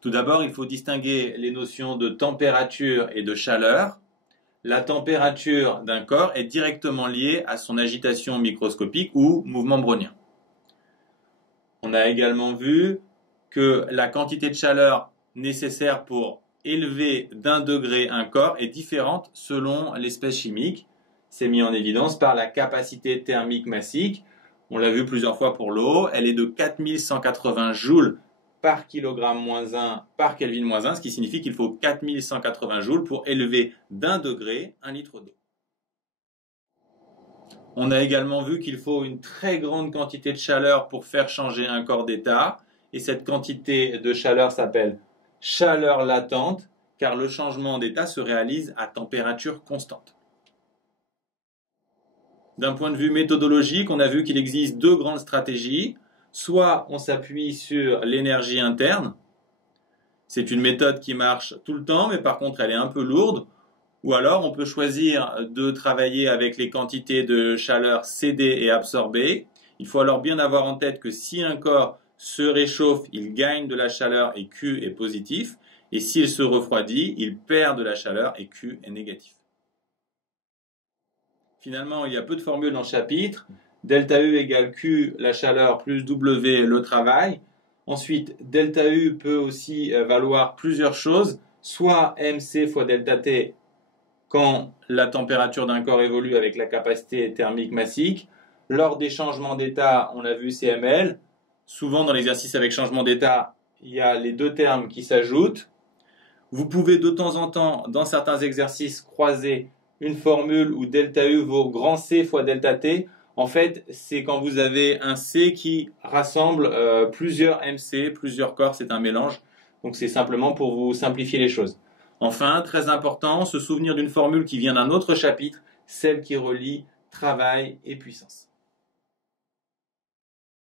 Tout d'abord, il faut distinguer les notions de température et de chaleur. La température d'un corps est directement liée à son agitation microscopique ou mouvement brownien. On a également vu que la quantité de chaleur nécessaire pour élever d'1 degré un corps est différente selon l'espèce chimique. C'est mis en évidence par la capacité thermique massique. On l'a vu plusieurs fois pour l'eau, elle est de 4180 joules par kilogramme moins 1 par Kelvin moins 1, ce qui signifie qu'il faut 4180 joules pour élever d'1 degré 1 litre d'eau. On a également vu qu'il faut une très grande quantité de chaleur pour faire changer un corps d'état, et cette quantité de chaleur s'appelle chaleur latente, car le changement d'état se réalise à température constante. D'un point de vue méthodologique, on a vu qu'il existe deux grandes stratégies. Soit on s'appuie sur l'énergie interne, c'est une méthode qui marche tout le temps, mais par contre elle est un peu lourde. Ou alors on peut choisir de travailler avec les quantités de chaleur cédée et absorbée. Il faut alors bien avoir en tête que si un corps se réchauffe, il gagne de la chaleur et Q est positif. Et s'il se refroidit, il perd de la chaleur et Q est négatif. Finalement, il y a peu de formules dans le chapitre. Delta U égale Q, la chaleur, plus W, le travail. Ensuite, delta U peut aussi valoir plusieurs choses, soit MC fois delta T quand la température d'un corps évolue avec la capacité thermique massique. Lors des changements d'état, on a vu CML. Souvent, dans l'exercice avec changement d'état, il y a les deux termes qui s'ajoutent. Vous pouvez de temps en temps, dans certains exercices, croiser une formule où delta U vaut grand C fois delta T. En fait, c'est quand vous avez un C qui rassemble plusieurs MC, plusieurs corps, c'est un mélange. Donc c'est simplement pour vous simplifier les choses. Enfin, très important, se souvenir d'une formule qui vient d'un autre chapitre, celle qui relie travail et puissance.